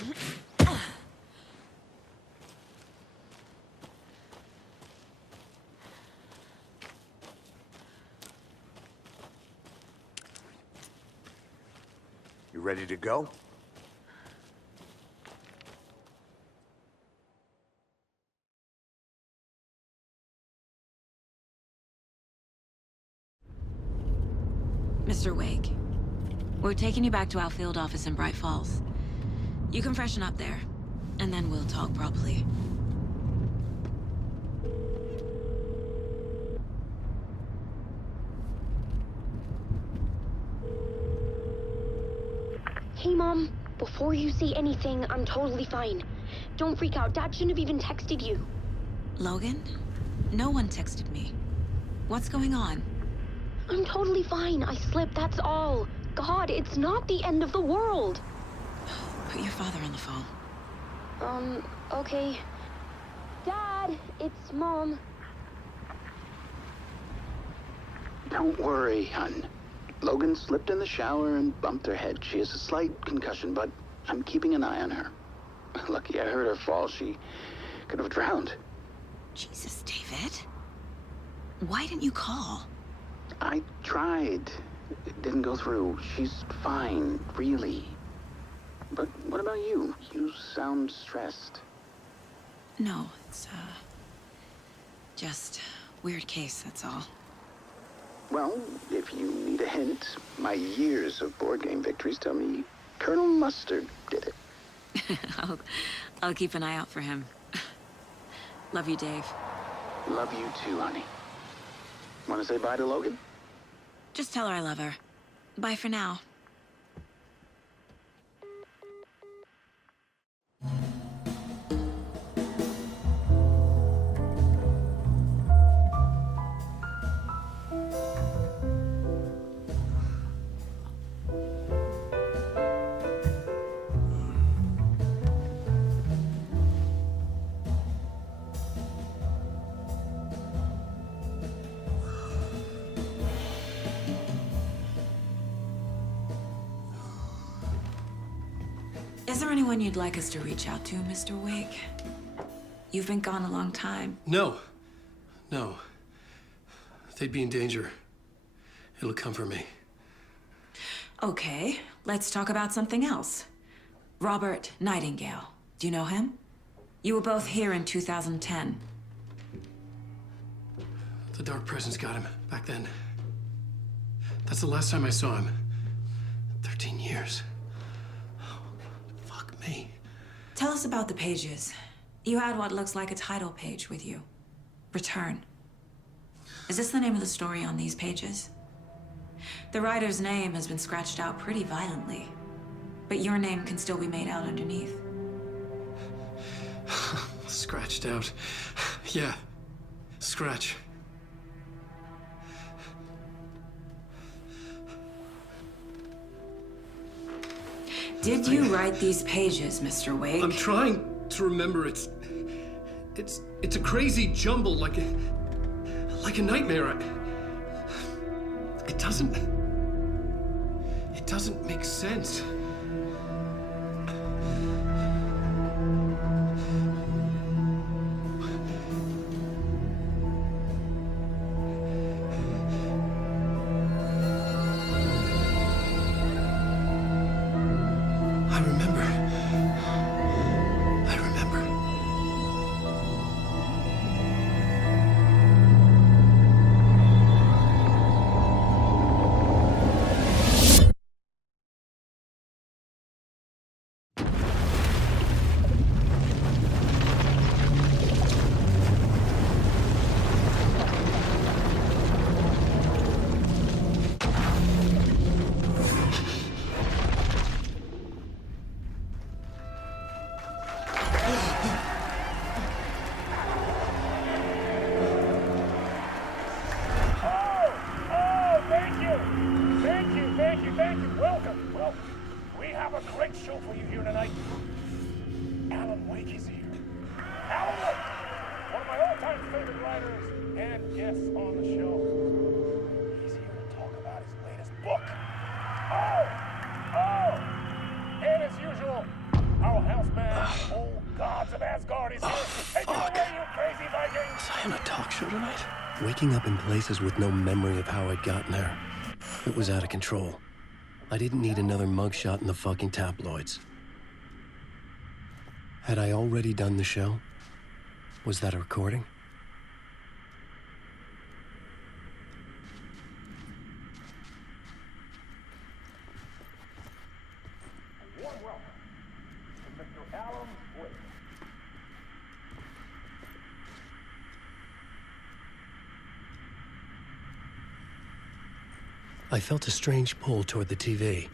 You ready to go? Mr. Wake, we're taking you back to our field office in Bright Falls. You can freshen up there, and then we'll talk properly. Hey, Mom. Before you say anything, I'm totally fine. Don't freak out. Dad shouldn't have even texted you. Logan? No one texted me. What's going on? I'm totally fine. I slipped, that's all. God, it's not the end of the world. Put your father on the phone. Okay. Dad, it's Mom. Don't worry, hon. Logan slipped in the shower and bumped her head. She has a slight concussion, but I'm keeping an eye on her. Lucky I heard her fall. She could have drowned. Jesus, David. Why didn't you call? I tried. It didn't go through. She's fine, really. But what about you? You sound stressed. No, it's, just weird case, that's all. Well, if you need a hint, my years of board game victories tell me Colonel Mustard did it. I'll keep an eye out for him. Love you, Dave. Love you too, honey. Want to say bye to Logan? Just tell her I love her. Bye for now. Is there anyone you'd like us to reach out to, Mr. Wake? You've been gone a long time. No. They'd be in danger. It'll come for me. Okay, let's talk about something else. Robert Nightingale. Do you know him? You were both here in 2010. The Dark Presence got him back then. That's the last time I saw him. 13 years. Fuck me. Tell us about the pages. You had what looks like a title page with you. Return. Is this the name of the story on these pages? The writer's name has been scratched out pretty violently, but your name can still be made out underneath. Scratched out. Yeah. Scratch. Did you write these pages, Mr. Wake? I'm trying to remember. It's a crazy jumble, like a nightmare. It doesn't make sense. through tonight? Waking up in places with no memory of how I'd gotten there. It was out of control. I didn't need another mugshot in the fucking tabloids. Had I already done the show? Was that a recording? I felt a strange pull toward the TV.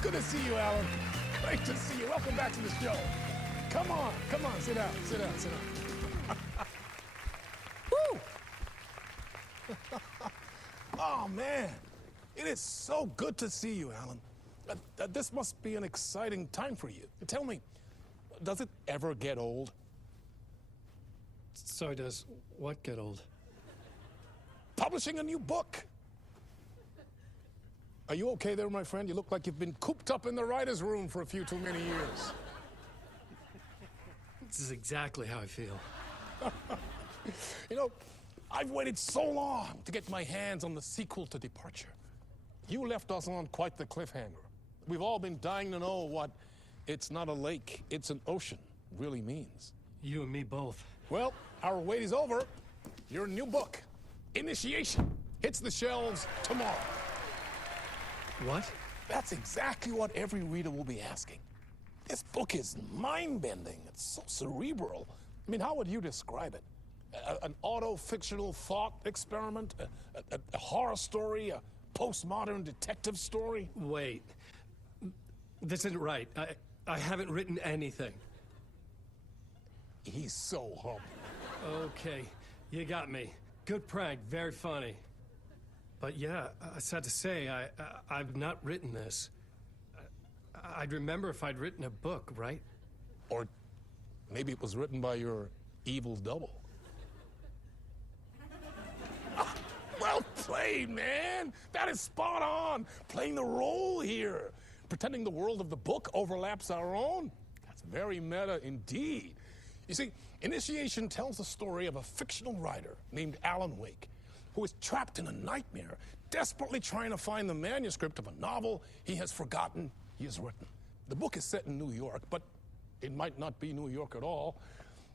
Good to see you, Alan. Great to see you. Welcome back to the show. Come on, sit down, sit down. Woo! Oh, man. It is so good to see you, Alan. This must be an exciting time for you. Tell me, does it ever get old? So does what get old? Publishing a new book. Are you okay there, my friend? You look like you've been cooped up in the writer's room for a few too many years. This is exactly how I feel. You know, I've waited so long to get my hands on the sequel to Departure. You left us on quite the cliffhanger. We've all been dying to know what "it's not a lake, it's an ocean" really means. You and me both. Well, our wait is over. Your new book, Initiation, hits the shelves tomorrow. What? That's exactly what every reader will be asking. This book is mind-bending. It's so cerebral. I mean, how would you describe it? An auto-fictional thought experiment? A horror story? A postmodern detective story? Wait. This isn't right. I haven't written anything. He's so humble. Okay, you got me. Good prank, very funny. But yeah, sad to say, I've not written this. I'd remember if I'd written a book, right? Or maybe it was written by your evil double. Well played, man! That is spot on! Playing the role here. Pretending the world of the book overlaps our own. That's very meta indeed. You see, Initiation tells the story of a fictional writer named Alan Wake, who is trapped in a nightmare, desperately trying to find the manuscript of a novel he has forgotten he has written. The book is set in New York, but it might not be New York at all.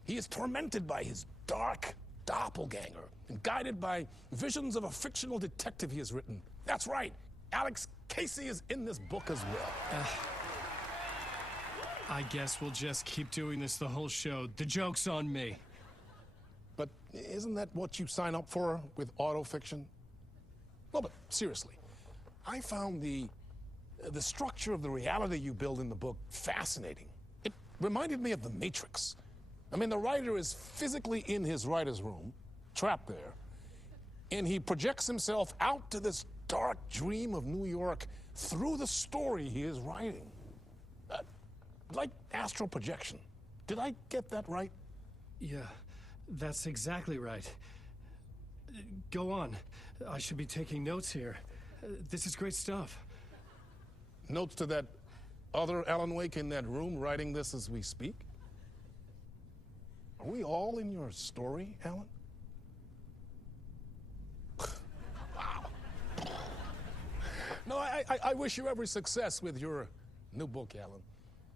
He is tormented by his dark doppelganger and guided by visions of a fictional detective he has written. That's right, Alex Casey is in this book as well. I guess we'll just keep doing this the whole show. The joke's on me. But isn't that what you sign up for with autofiction? Well, but seriously, I found the structure of the reality you build in the book fascinating. It reminded me of The Matrix. I mean, the writer is physically in his writer's room, trapped there, and he projects himself out to this dark dream of New York through the story he is writing. Like astral projection. Did I get that right? Yeah, that's exactly right. Go on. I should be taking notes here. This is great stuff. Notes to that other Alan Wake in that room writing this as we speak? Are we all in your story, Alan? Wow. No, I wish you every success with your new book, Alan.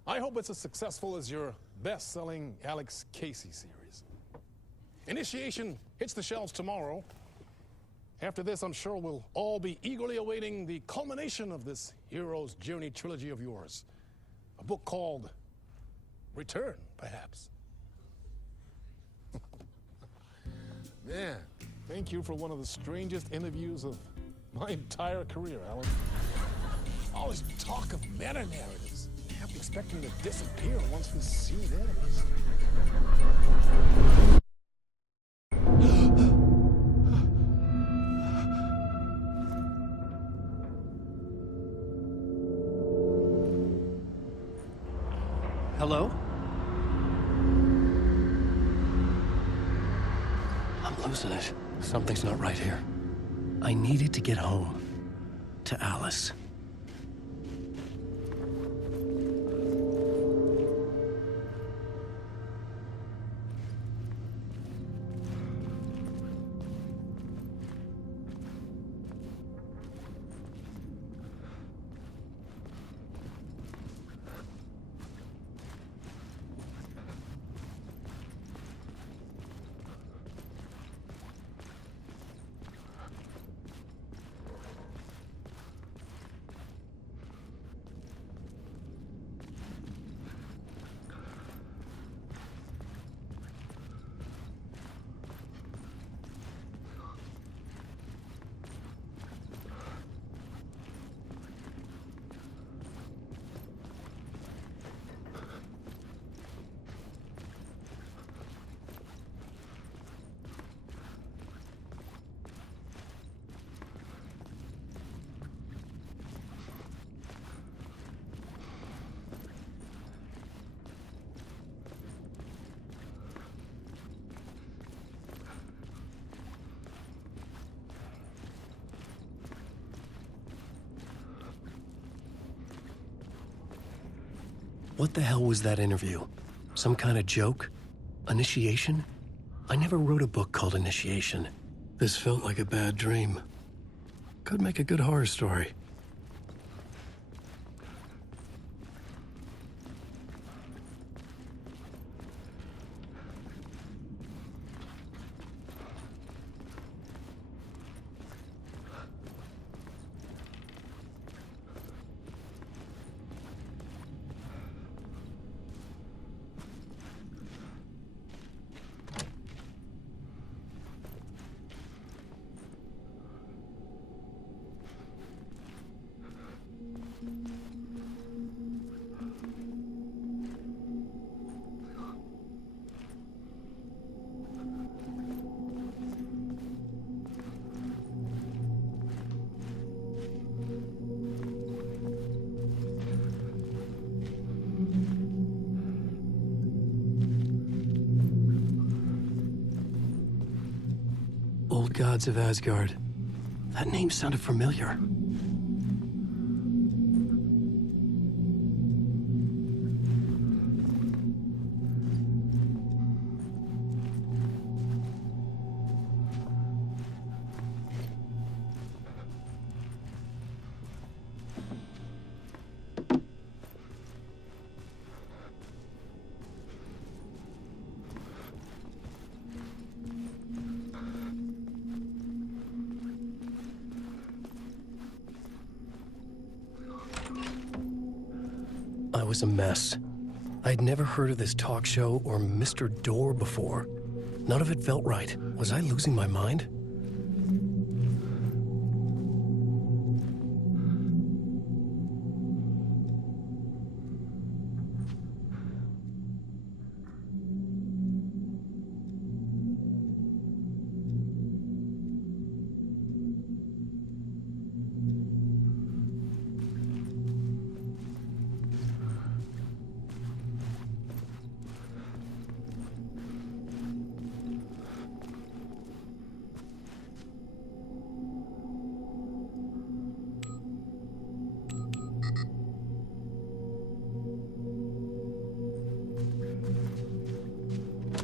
I hope it's as successful as your best-selling Alex Casey series. Initiation hits the shelves tomorrow, After this, I'm sure we'll all be eagerly awaiting the culmination of this hero's journey trilogy of yours. A book called Return, perhaps. Man, thank you for one of the strangest interviews of my entire career, Alan. All this talk of meta-narratives. I have to expect them to disappear once this scene ends. Hello? I'm losing it. Something's not right here. I needed to get home. To Alice. What the hell was that interview? Some kind of joke? Initiation? I never wrote a book called Initiation. This felt like a bad dream. Could make a good horror story. Old Gods of Asgard. That name sounded familiar. I was a mess. I'd never heard of this talk show or Mr. Door before. None of it felt right. Was I losing my mind?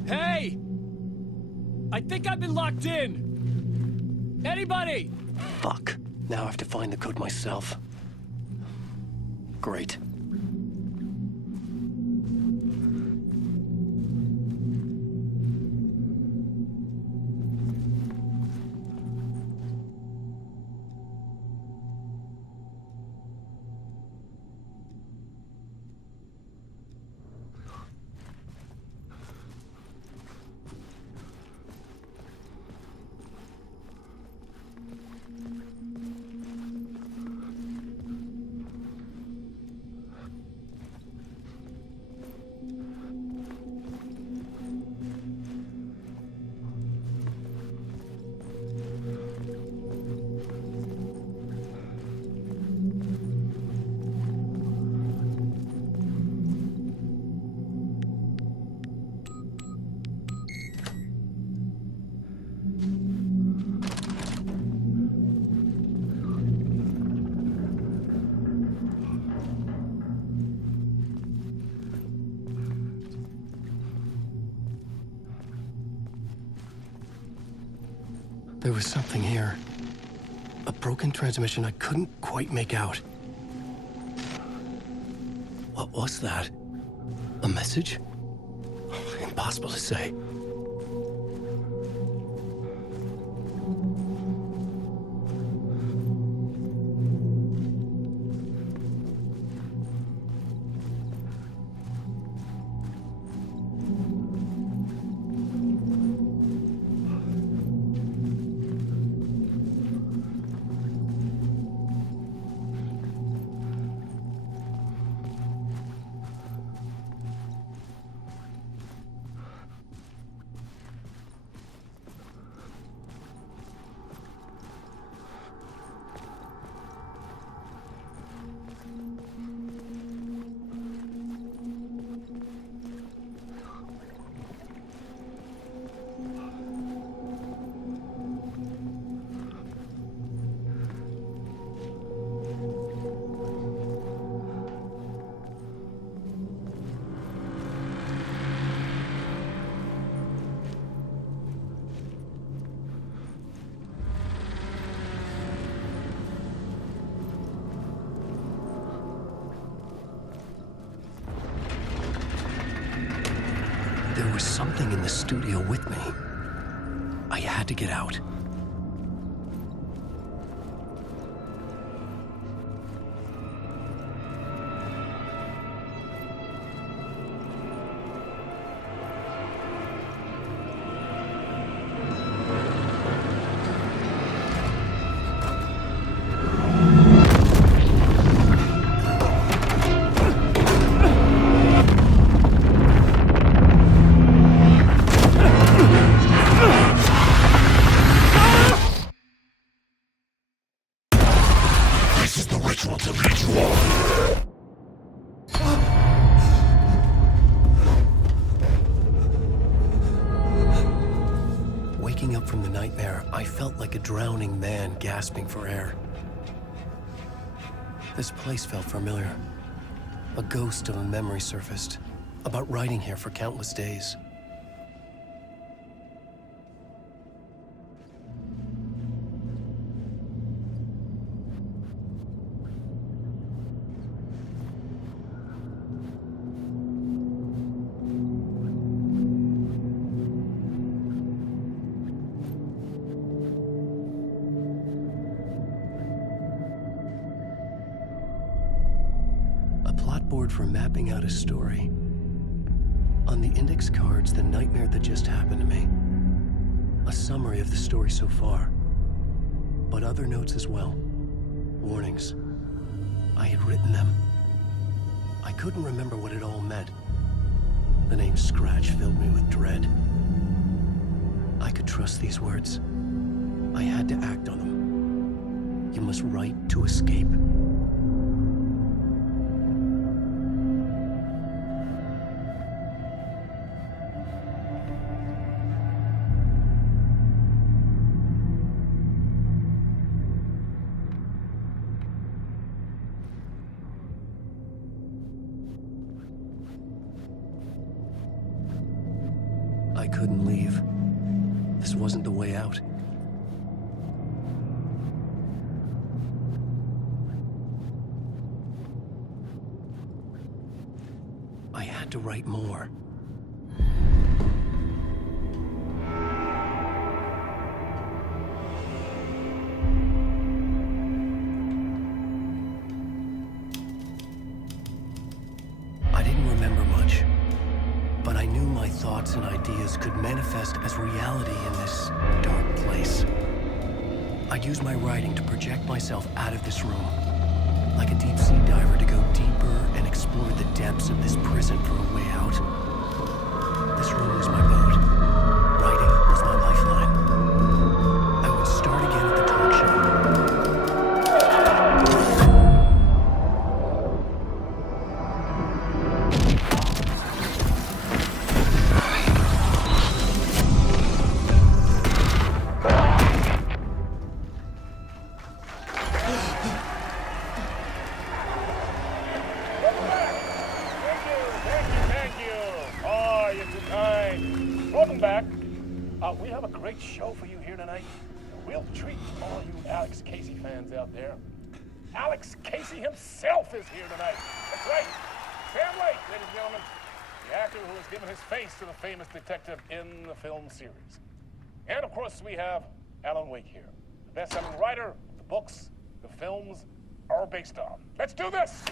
Hey! I think I've been locked in! Anybody? Fuck. Now I have to find the code myself. Great. There was something here. A broken transmission I couldn't quite make out. What was that? A message? Impossible to say. There was something in the studio with me. I had to get out. Waking up from the nightmare, I felt like a drowning man gasping for air. This place felt familiar. A ghost of a memory surfaced, about riding here for countless days. Board for mapping out a story. On the index cards, the nightmare that just happened to me. A summary of the story so far. But other notes as well. Warnings. I had written them. I couldn't remember what it all meant. The name Scratch filled me with dread. I could trust these words. I had to act on them. You must write to escape. I couldn't leave. This wasn't the way out. I had to write more. I didn't remember much. But I knew my thoughts and ideas could manifest as reality in this dark place. I'd use my writing to project myself out of this room, like a deep-sea diver to go deeper and explore the depths of this prison for a way out. This room was my boat. Writing was my lifeline. I would start again at the talk show. Welcome back. We have a great show for you here tonight. we'll treat all you Alex Casey fans out there. Alex Casey himself is here tonight. That's right. Sam Lake, ladies and gentlemen. The actor who has given his face to the famous detective in the film series. And of course, we have Alan Wake here, the best-selling writer of the books the films are based on. Let's do this!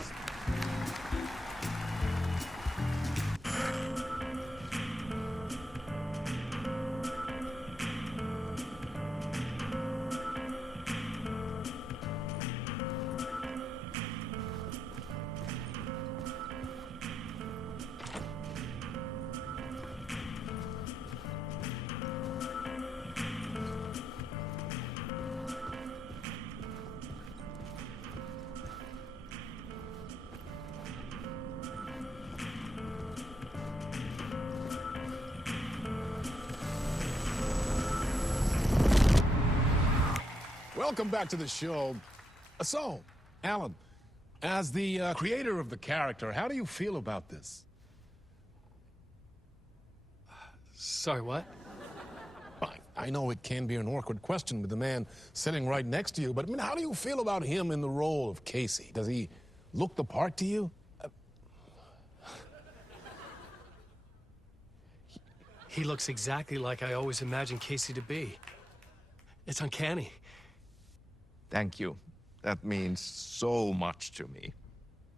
Welcome back to the show. So, Alan, as the creator of the character, how do you feel about this? Sorry, what? I know it can be an awkward question with the man sitting right next to you, but I mean, how do you feel about him in the role of Casey? Does he look the part to you? He looks exactly like I always imagined Casey to be. It's uncanny. Thank you. That means so much to me.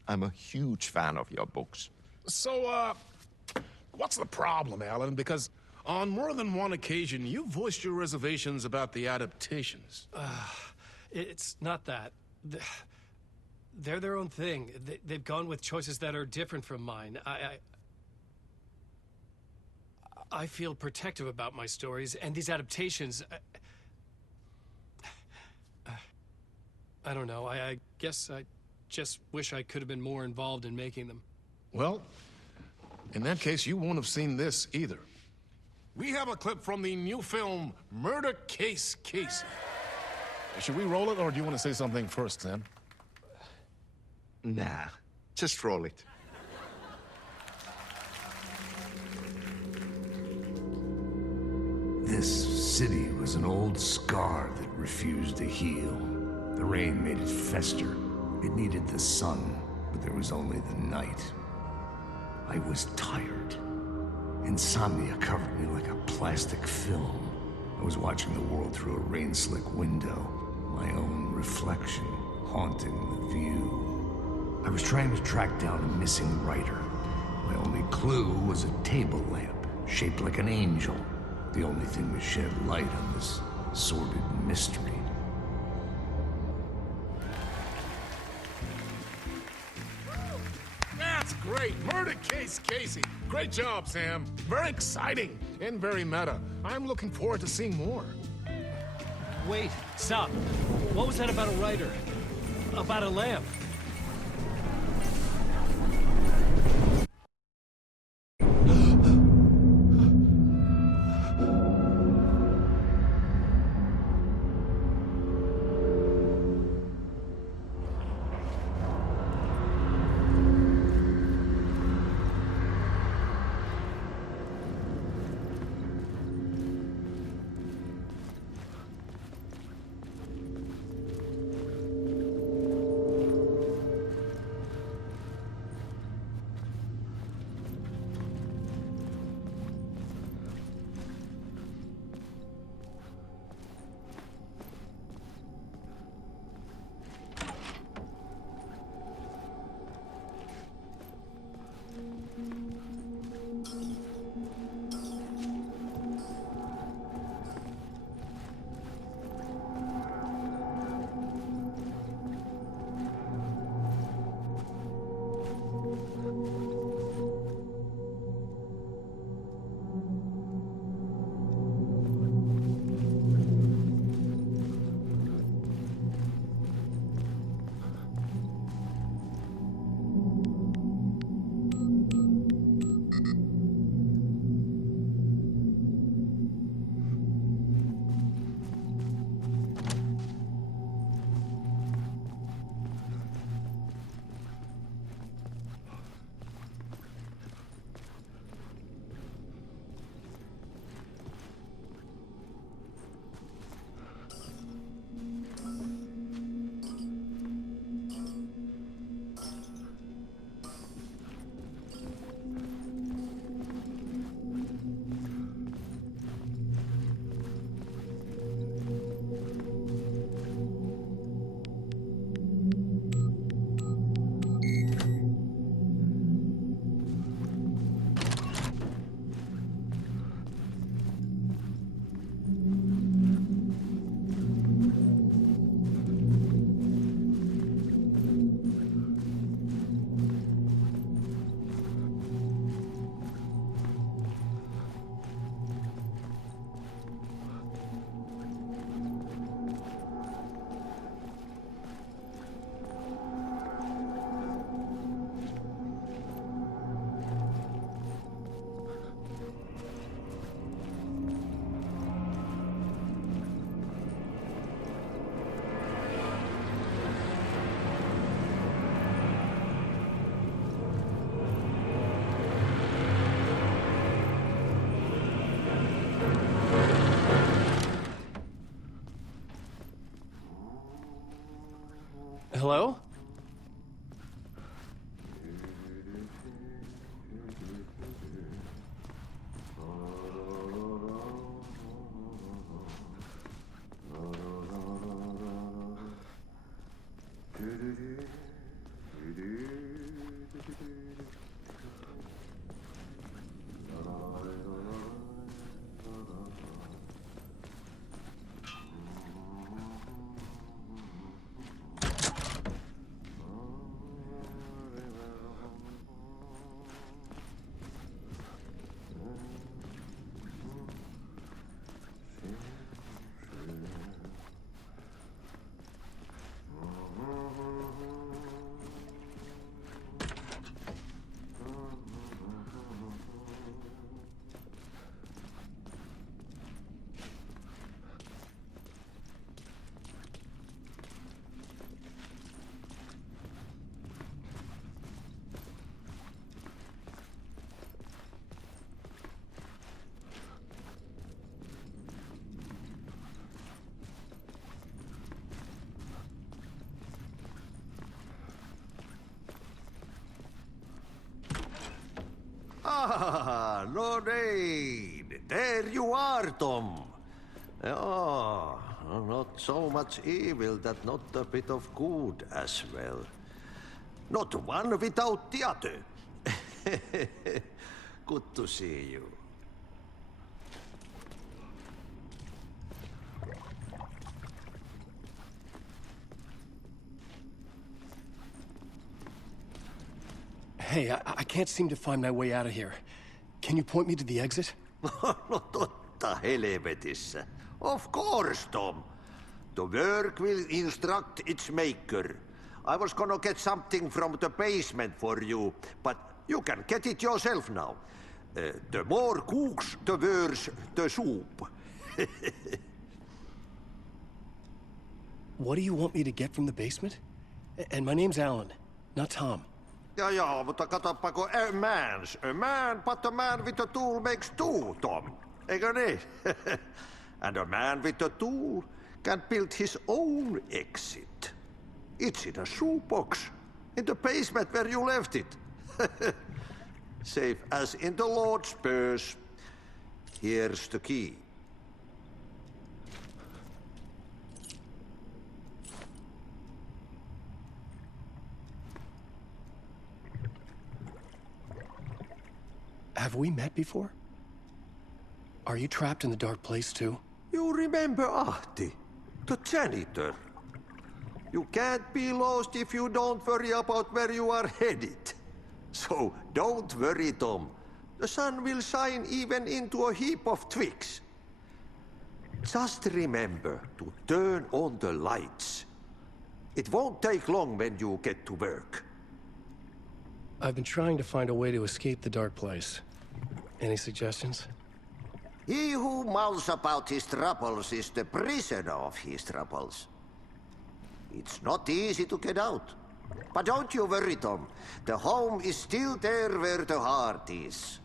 I'm a huge fan of your books. So, what's the problem, Alan? Because on more than one occasion, you voiced your reservations about the adaptations. It's not that. They're their own thing. They've gone with choices that are different from mine. I feel protective about my stories, and these adaptations... I don't know. I guess I just wish I could have been more involved in making them. Well, in that case, you won't have seen this either. We have a clip from the new film, Murder Case Casey. Should we roll it, or do you want to say something first, Sam? Nah, just roll it. This city was an old scar that refused to heal. The rain made it fester. It needed the sun, but there was only the night. I was tired. Insomnia covered me like a plastic film. I was watching the world through a rain-slick window, my own reflection haunting the view. I was trying to track down a missing writer. My only clue was a table lamp, shaped like an angel. The only thing that shed light on this sordid mystery. That's great! Murder Case Casey! Great job, Sam. Very exciting and very meta. I'm looking forward to seeing more. Wait, stop. What was that about a writer? About a lamp? Hello? Ah, no need. There you are, Tom. Oh, not so much evil that not a bit of good as well. Not one without the other. Good to see you. Hey, I can't seem to find my way out of here. Can you point me to the exit? No totta helvetissä. Of course, Tom. The work will instruct its maker. I was gonna get something from the basement for you, but you can get it yourself now. The more cooks, the worse the soup. What do you want me to get from the basement? And my name's Alan, not Tom. Ja, mutta katopako a man, but a man with a tool makes two, Tom. Eikö niin? And a man with a tool can build his own exit. It's in a shoebox, in the basement where you left it. Safe as in the Lord's purse. Here's the key. Have we met before? Are you trapped in the dark place too? You remember Ahti, the janitor. You can't be lost if you don't worry about where you are headed. So don't worry, Tom. The sun will shine even into a heap of twigs. Just remember to turn on the lights. It won't take long when you get to work. I've been trying to find a way to escape the dark place. Any suggestions? He who mouths about his troubles is the prisoner of his troubles. It's not easy to get out. But don't you worry, Tom. The home is still there where the heart is.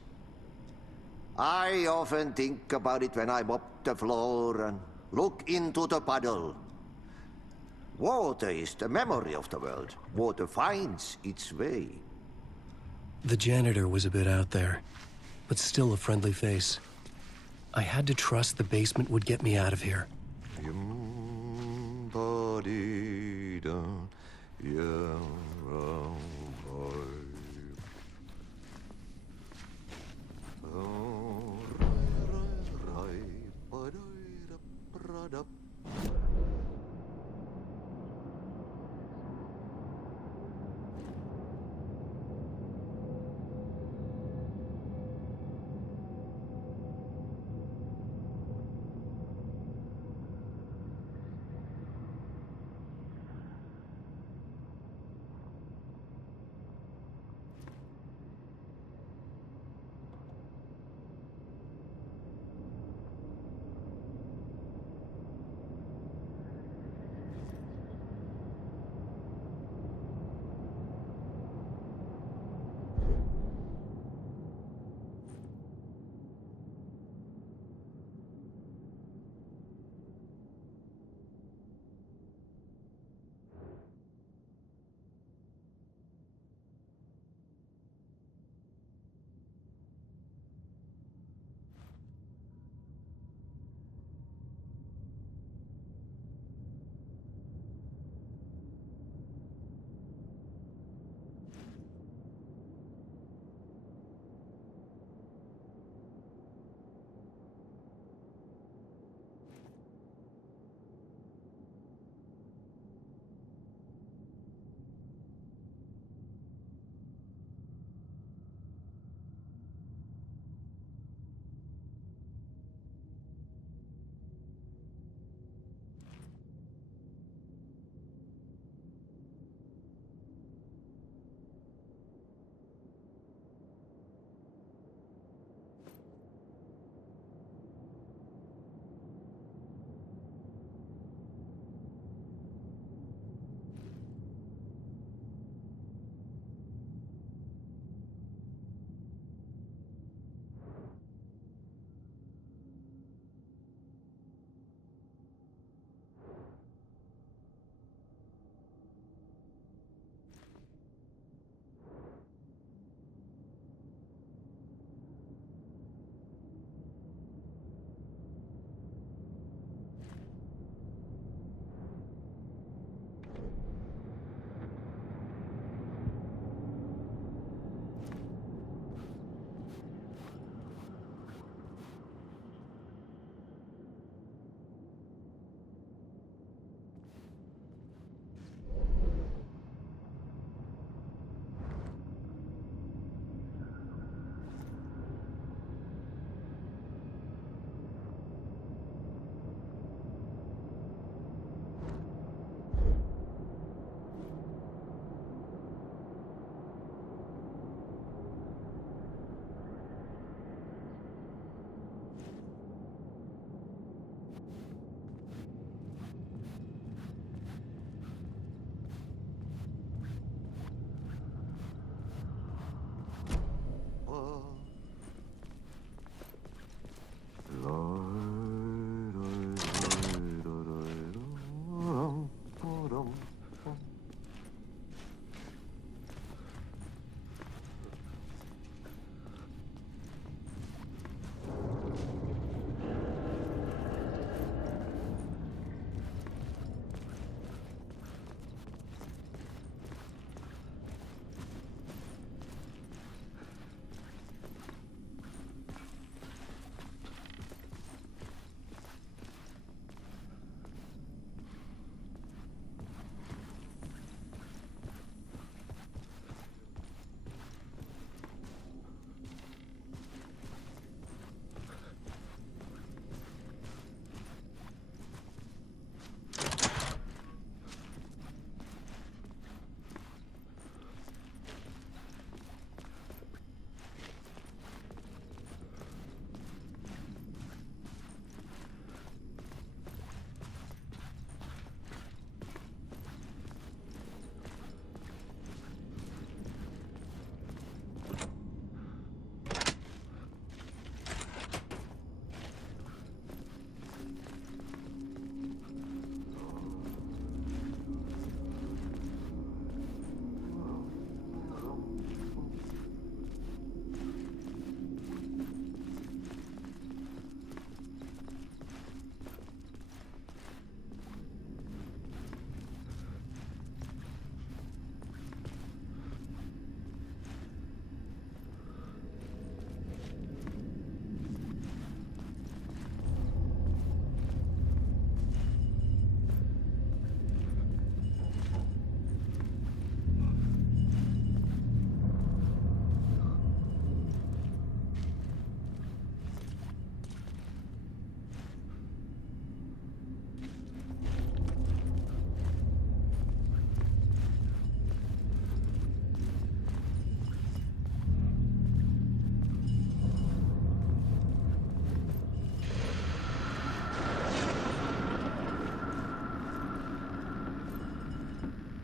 I often think about it when I mop the floor and look into the puddle. Water is the memory of the world. Water finds its way. The janitor was a bit out there, but still a friendly face. I had to trust the basement would get me out of here.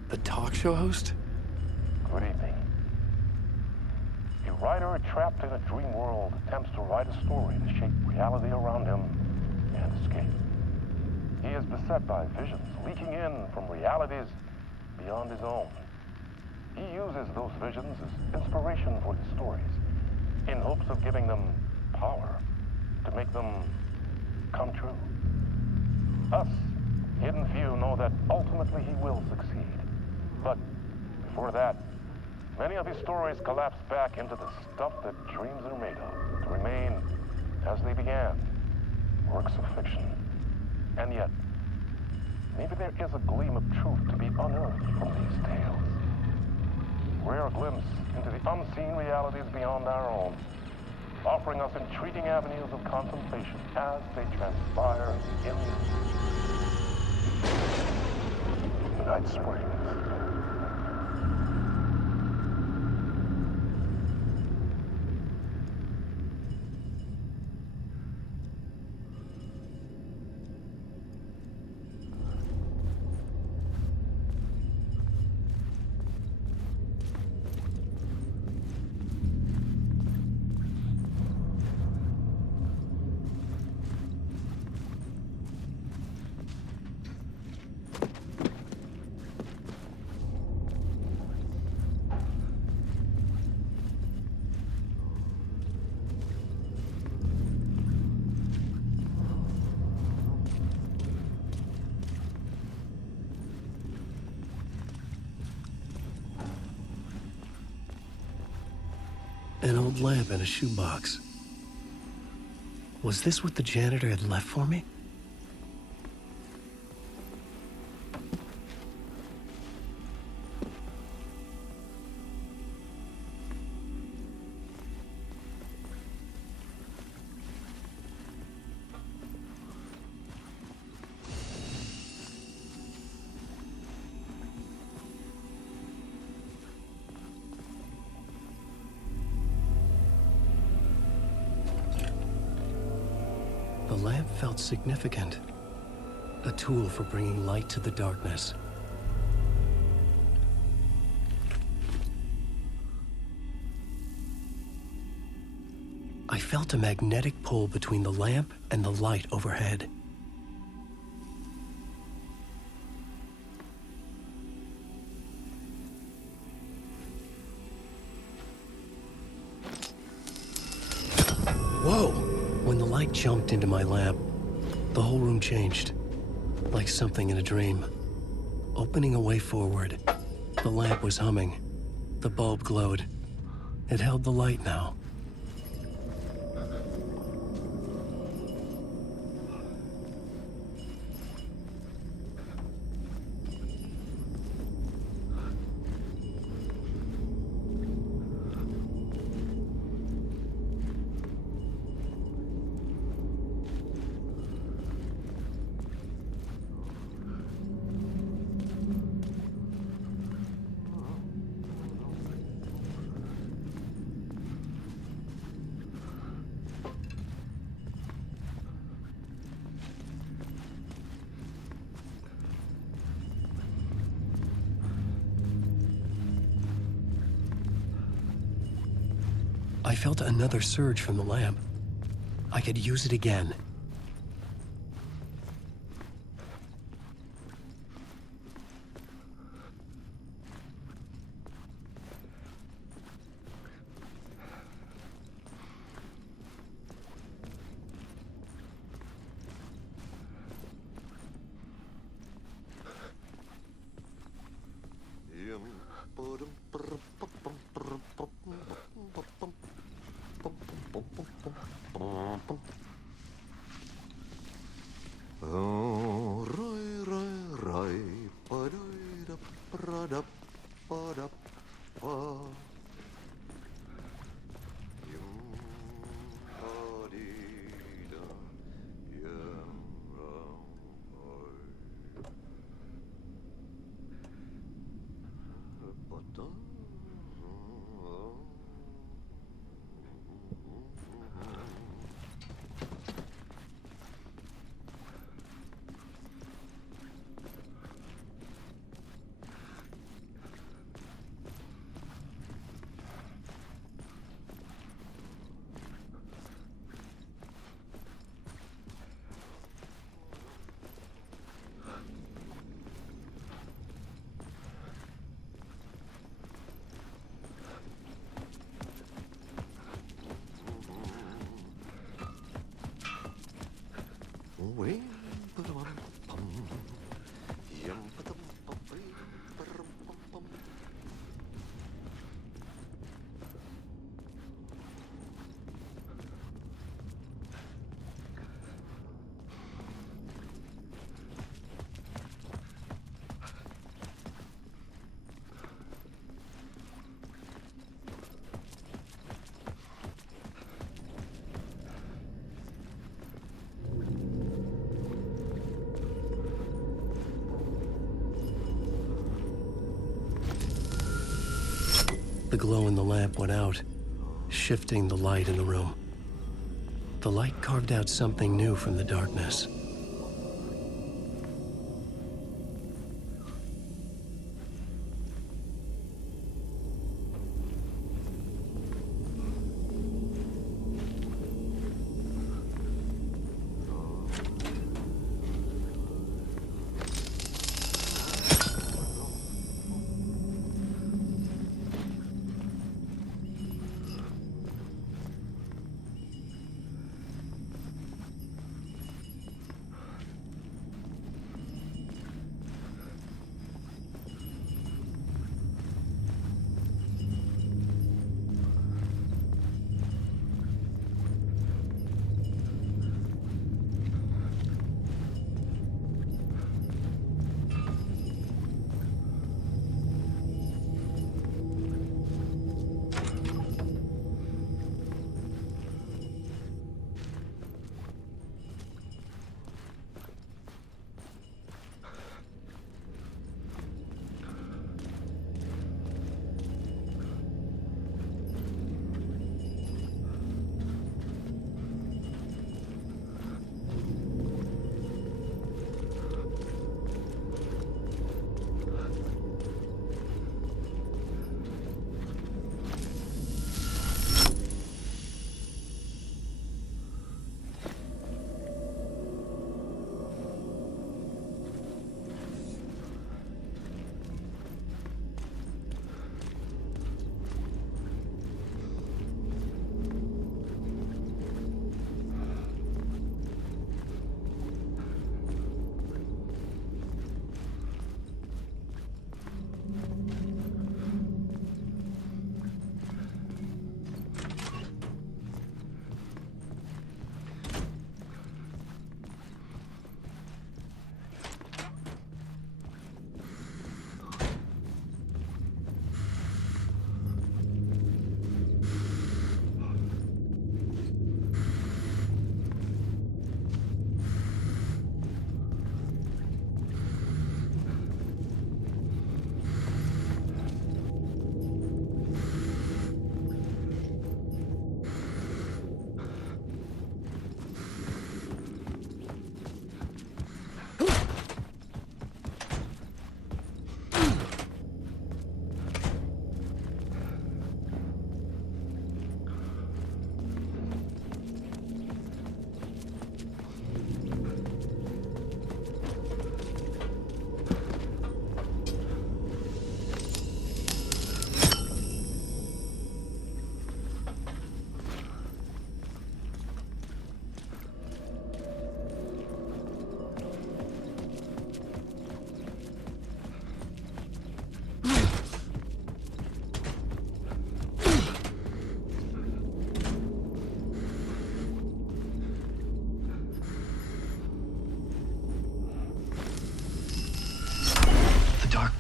The talk show host? Good evening. A writer trapped in a dream world attempts to write a story to shape reality around him and escape. He is beset by visions leaking in from realities beyond his own. He uses those visions as inspiration for his stories, in hopes of giving them power to make them come true. Us, hidden few, know that ultimately he will succeed. But before that, many of his stories collapse back into the stuff that dreams are made of, to remain as they began, works of fiction. And yet, maybe there is a gleam of truth to be unearthed from these tales. Rare glimpse into the unseen realities beyond our own, offering us intriguing avenues of contemplation as they transpire in Night Spring. An old lamp in a shoebox. Was this what the janitor had left for me? The lamp felt significant. A tool for bringing light to the darkness. I felt a magnetic pull between the lamp and the light overhead. Whoa! When the light jumped into my lamp, the whole room changed, like something in a dream. Opening a way forward, the lamp was humming. The bulb glowed. It held the light now. I felt another surge from the lamp. I could use it again. The glow in the lamp went out, shifting the light in the room. The light carved out something new from the darkness.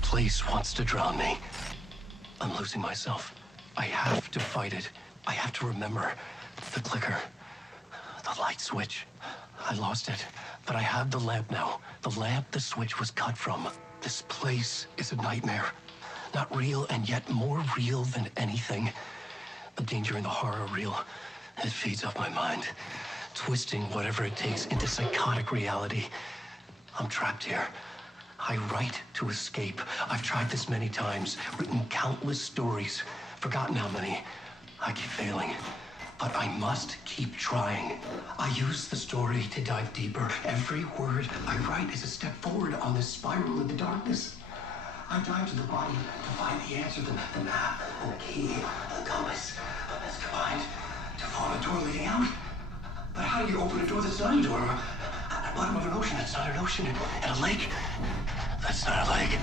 Place wants to drown me. I'm losing myself. I have to fight it. I have to remember. The clicker. The light switch. I lost it. But I have the lamp now. The lamp the switch was cut from. This place is a nightmare. Not real, and yet more real than anything. The danger and the horror are real. It feeds off my mind. Twisting whatever it takes into psychotic reality. I'm trapped here. I write to escape. I've tried this many times, written countless stories, forgotten how many. I keep failing, but I must keep trying. I use the story to dive deeper. Every word I write is a step forward on this spiral of the darkness. I dive to the body to find the answer, the map, and the key, the compass. That's combined to form a door leading out. But how do you open a door that's not a door? At the bottom of an ocean that's not an ocean, and a lake that's not a lake.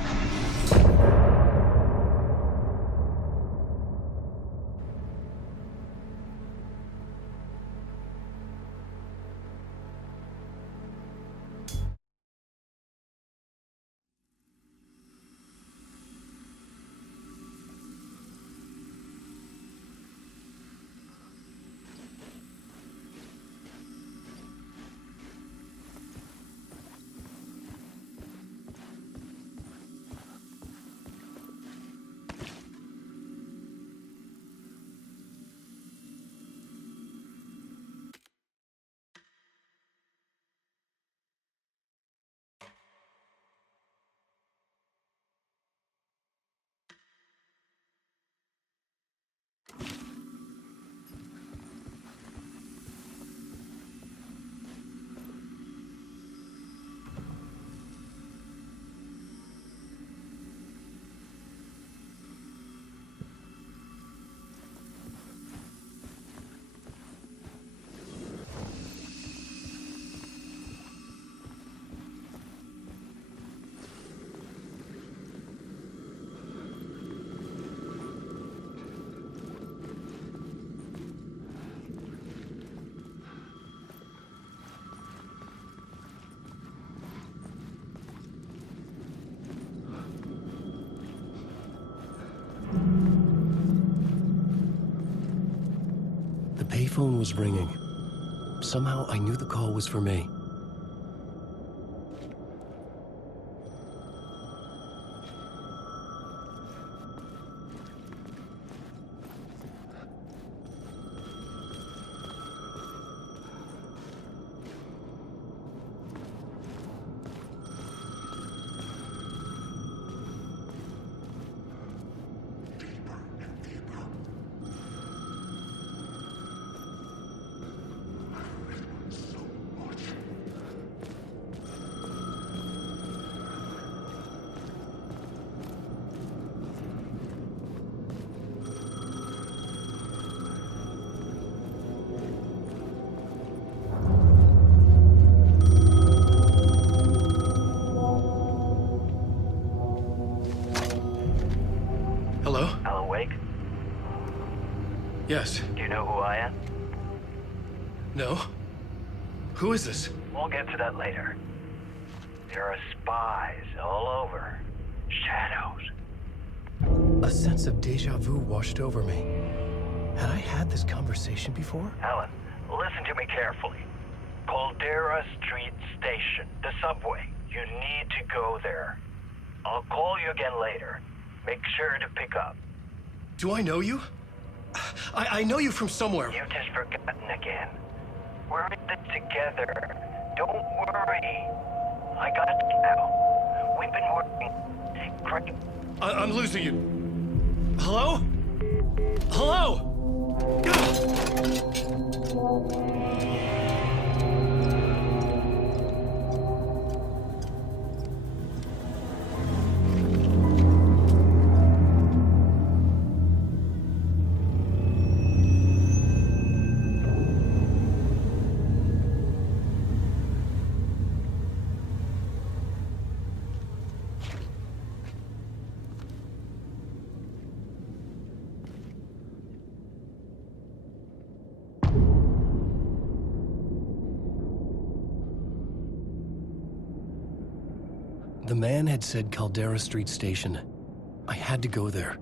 phone was ringing. Somehow I knew the call was for me. Hello? Alan Wake? Yes. Do you know who I am? No? Who is this? We'll get to that later. There are spies all over. Shadows. A sense of deja vu washed over me. Had I had this conversation before? Alan, listen to me carefully. Caldera Street Station, the subway. You need to go there. I'll call you again later. Make sure to pick up. Do I know you? I know you from somewhere. You've just forgotten again. We're in this together. Don't worry. I got you now. We've been working. Great. I'm losing you. Hello? Hello? The man had said Caldera Street Station. I had to go there.